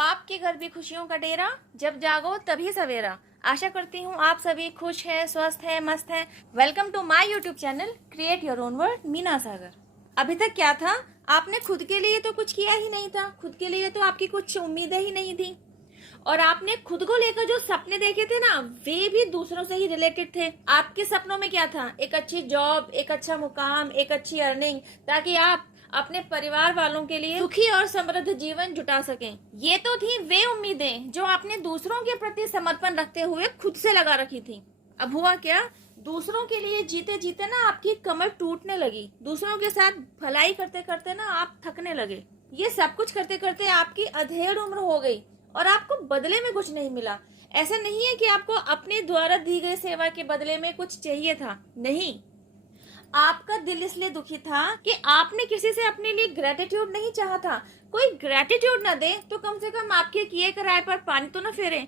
आपके घर भी खुशियों का डेरा, जब जागो तभी सवेरा। आशा करती हूँ आप सभी खुश हैं, स्वस्थ हैं, मस्त हैं। Welcome to my YouTube channel create your own world, Meena Sagar. अभी तक क्या था, आपने खुद के लिए तो कुछ किया ही नहीं था, खुद के लिए तो आपकी कुछ उम्मीदें ही नहीं थी, और आपने खुद को लेकर जो सपने देखे थे ना, वे भी दूसरों से ही रिलेटेड थे। आपके सपनों में क्या था? एक अच्छी जॉब, एक अच्छा मुकाम, एक अच्छी अर्निंग, ताकि आप अपने परिवार वालों के लिए सुखी और समृद्ध जीवन जुटा सकें। ये तो थी वे उम्मीदें जो आपने दूसरों के प्रति समर्पण रखते हुए खुद से लगा रखी थी। अब हुआ क्या, दूसरों के लिए जीते जीते ना आपकी कमर टूटने लगी, दूसरों के साथ भलाई करते करते ना आप थकने लगे। ये सब कुछ करते करते आपकी अधेड़ उम्र हो गई और आपको बदले में कुछ नहीं मिला। ऐसा नहीं है कि आपको अपने द्वारा दी गई सेवा के बदले में कुछ चाहिए था, नहीं। आपका दिल इसलिए दुखी था कि आपने किसी से अपने लिए ग्रेटिट्यूड नहीं चाहा था। कोई ग्रेटिट्यूड ना दे तो कम से कम आपके किए कराए पर पानी तो न फेरे।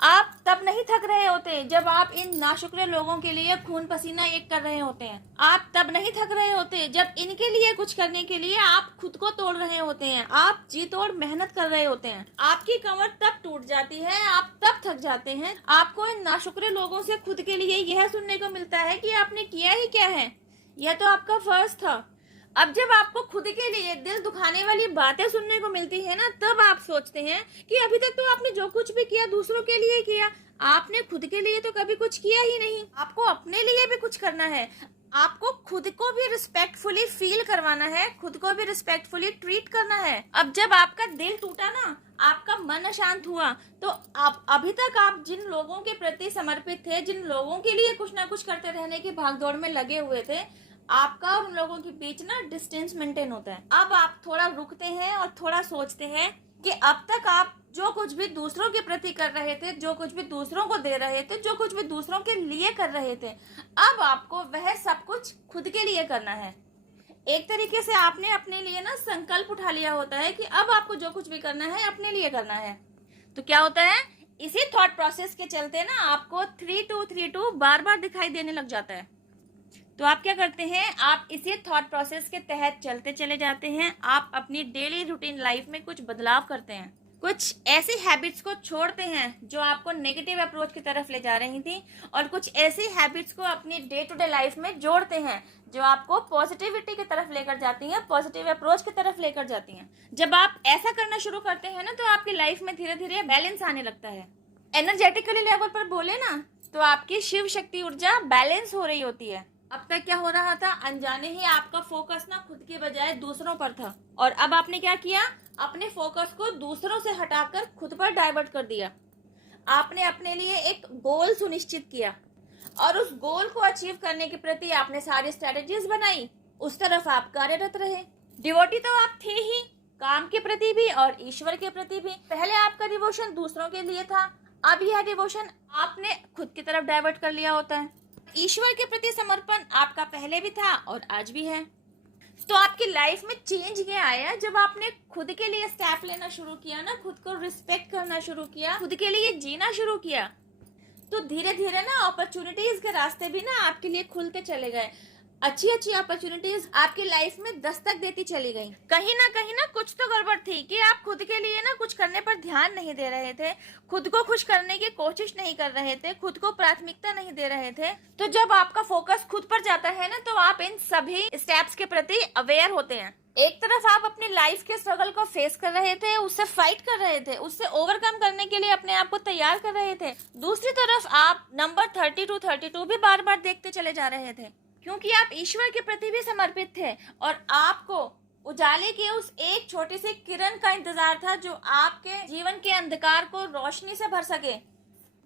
आप तब नहीं थक रहे होते जब आप इन नाशुक्र लोगों के लिए खून पसीना एक कर रहे होते हैं। आप तब नहीं थक रहे होते जब इनके लिए कुछ करने के लिए आप खुद को तोड़ रहे होते हैं। आप जी तोड़ मेहनत कर रहे होते हैं। आपकी कमर तब टूट जाती है, आप तब थक जाते हैं। आपको इन नाशुक्र लोगों से खुद के लिए यह सुनने को मिलता है कि आपने किया ही क्या है, यह तो आपका फर्ज था। अब जब आपको खुद के लिए दिल दुखाने वाली बातें सुनने को मिलती है ना, तब आप सोचते हैं कि अभी तक तो आपने जो कुछ भी किया दूसरों के लिए किया, आपने खुद के लिए तो कभी कुछ किया ही नहीं। आपको अपने लिए भी कुछ करना है, आपको खुद को भी रिस्पेक्टफुली फील करवाना है, खुद को भी रिस्पेक्टफुली ट्रीट करना है। अब जब आपका दिल टूटा ना, आपका मन अशांत हुआ, तो आप अभी तक आप जिन लोगों के प्रति समर्पित थे, जिन लोगों के लिए कुछ ना कुछ करते रहने की भागदौड़ में लगे हुए थे, आपका और उन लोगों के बीच ना डिस्टेंस मेंटेन होता है। अब आप थोड़ा रुकते हैं और थोड़ा सोचते हैं कि अब तक आप जो कुछ भी दूसरों के प्रति कर रहे थे, जो कुछ भी दूसरों को दे रहे थे, जो कुछ भी दूसरों के लिए कर रहे थे, अब आपको वह सब कुछ खुद के लिए करना है। एक तरीके से आपने अपने लिए ना संकल्प उठा लिया होता है कि अब आपको जो कुछ भी करना है अपने लिए करना है। तो क्या होता है, इसी थॉट प्रोसेस के चलते ना आपको 3232 बार बार दिखाई देने लग जाता है। तो आप क्या करते हैं, आप इसी थॉट प्रोसेस के तहत चलते चले जाते हैं। आप अपनी डेली रूटीन लाइफ में कुछ बदलाव करते हैं, कुछ ऐसी हैबिट्स को छोड़ते हैं जो आपको नेगेटिव अप्रोच की तरफ ले जा रही थी, और कुछ ऐसी हैबिट्स को अपनी डे टू डे लाइफ में जोड़ते हैं जो आपको पॉजिटिविटी की तरफ लेकर जाती हैं, पॉजिटिव अप्रोच की तरफ लेकर जाती हैं। जब आप ऐसा करना शुरू करते हैं ना, तो आपकी लाइफ में धीरे धीरे बैलेंस आने लगता है। एनर्जेटिकली लेवल पर बोले ना, तो आपकी शिव शक्ति ऊर्जा बैलेंस हो रही होती है। अब तक क्या हो रहा था, अनजाने ही आपका फोकस ना खुद के बजाय दूसरों पर था, और अब आपने क्या किया, अपने फोकस को दूसरों से हटाकर खुद पर डाइवर्ट कर दिया। आपने अपने लिए एक गोल सुनिश्चित किया और उस गोल को अचीव करने के प्रति आपने सारी स्ट्रेटेजीज बनाई, उस तरफ आप कार्यरत रहे। डिवोटी तो आप थे ही, काम के प्रति भी और ईश्वर के प्रति भी। पहले आपका डिवोशन दूसरों के लिए था, अब यह डिवोशन आपने खुद की तरफ डाइवर्ट कर लिया होता है। ईश्वर के प्रति समर्पण आपका पहले भी था और आज भी है। तो आपकी लाइफ में चेंज ये आया जब आपने खुद के लिए स्टेप लेना शुरू किया ना, खुद को रिस्पेक्ट करना शुरू किया, खुद के लिए जीना शुरू किया। तो धीरे धीरे ना अपॉर्चुनिटीज के रास्ते भी ना आपके लिए खुलते चले गए। अच्छी अच्छी अपॉर्चुनिटीज आपकी लाइफ में दस्तक देती चली गई। कहीं ना कुछ तो गड़बड़ थी कि आप खुद के लिए ना कुछ करने पर ध्यान नहीं दे रहे थे, खुद को खुश करने की कोशिश नहीं कर रहे थे, खुद को प्राथमिकता नहीं दे रहे थे। तो जब आपका फोकस खुद पर जाता है ना, तो आप इन सभी स्टेप्स के प्रति अवेयर होते हैं। एक तरफ आप अपनी लाइफ के स्ट्रगल को फेस कर रहे थे, उससे फाइट कर रहे थे, उससे ओवरकम करने के लिए अपने आप को तैयार कर रहे थे। दूसरी तरफ आप नंबर 3232 भी बार बार देखते चले जा रहे थे, क्योंकि आप ईश्वर के प्रति भी समर्पित थे और आपको उजाले की उस एक छोटी सी किरण का इंतजार था जो आपके जीवन के अंधकार को रोशनी से भर सके।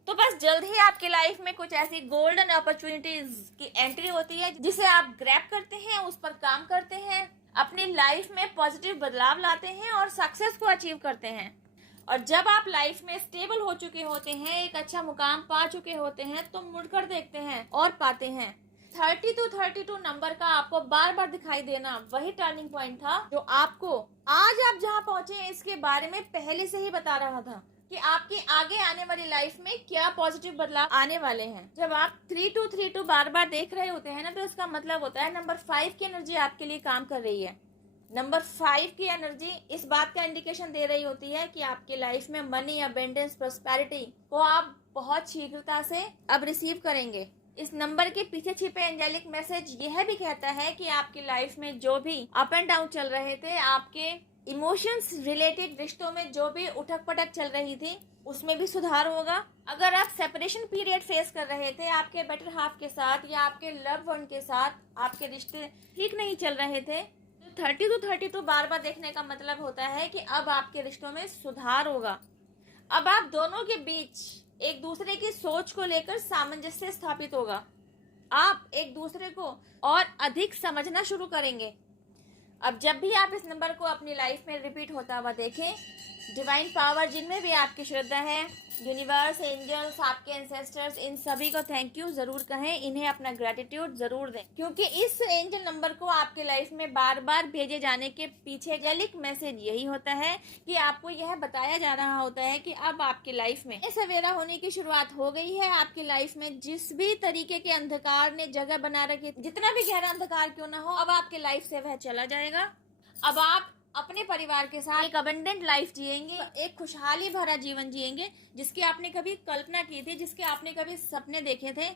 तो बस जल्द ही आपकी लाइफ में कुछ ऐसी गोल्डन अपॉर्चुनिटीज की एंट्री होती है जिसे आप ग्रैब करते हैं, उस पर काम करते हैं, अपनी लाइफ में पॉजिटिव बदलाव लाते हैं और सक्सेस को अचीव करते हैं। और जब आप लाइफ में स्टेबल हो चुके होते हैं, एक अच्छा मुकाम पा चुके होते हैं, तो मुड़कर देखते हैं और पाते हैं 3232 नंबर का आपको बार बार दिखाई देना वही टर्निंग पॉइंट था जो आपको आज आप जहां पहुंचे हैं इसके बारे में पहले से ही बता रहा था कि आपकी आगे आने वाली लाइफ में क्या पॉजिटिव बदलाव आने वाले हैं। जब आप 3232 बार बार देख रहे होते हैं ना, तो इसका मतलब होता है नंबर 5 की एनर्जी आपके लिए काम कर रही है। नंबर 5 की एनर्जी इस बात का इंडिकेशन दे रही होती है कि आपकी लाइफ में मनी, अबेंडेंस, प्रोस्पेरिटी को आप बहुत शीघ्रता से अब रिसीव करेंगे। इस नंबर के पीछे छिपे एंजेलिक मैसेज यह भी कहता है कि आपकी लाइफ में जो भी अप एंड डाउन चल रहे थे, आपके इमोशंस रिलेटेड रिश्तों में जो भी उठक पटक चल रही थी, उसमें भी सुधार होगा। अगर आप सेपरेशन पीरियड फेस कर रहे थे आपके बेटर हाफ के साथ या आपके लव वन के साथ, आपके रिश्ते ठीक नहीं चल रहे थे, 30 to 32 बार बार देखने का मतलब होता है कि अब आपके रिश्तों में सुधार होगा। अब आप दोनों के बीच एक दूसरे की सोच को लेकर सामंजस्य स्थापित होगा। आप एक दूसरे को और अधिक समझना शुरू करेंगे। अब जब भी आप इस नंबर को अपनी लाइफ में रिपीट होता हुआ देखें, डिवाइन पावर जिनमें भी आपकी श्रद्धा है, यूनिवर्स, एंजल्स, आपके एंसेस्टर्स, इन सभी को थैंक यू जरूर कहें, इन्हें अपना ग्रेटिट्यूड जरूर दें, क्योंकि इस एंजल नंबर को आपके लाइफ में बार बार भेजे जाने के पीछे एंजेलिक मैसेज यही होता है कि आपको यह बताया जा रहा होता है कि अब आपकी लाइफ में सवेरा होने की शुरुआत हो गई है। आपकी लाइफ में जिस भी तरीके के अंधकार ने जगह बना रखी, जितना भी गहरा अंधकार क्यों ना हो, अब आपके लाइफ से वह चला जाएगा। अब आप अपने परिवार के साथ एक अबंडेंट लाइफ जिएंगे, एक खुशहाली भरा जीवन जिएंगे, जिसकी आपने कभी कल्पना की थी, जिसके आपने कभी सपने देखे थे।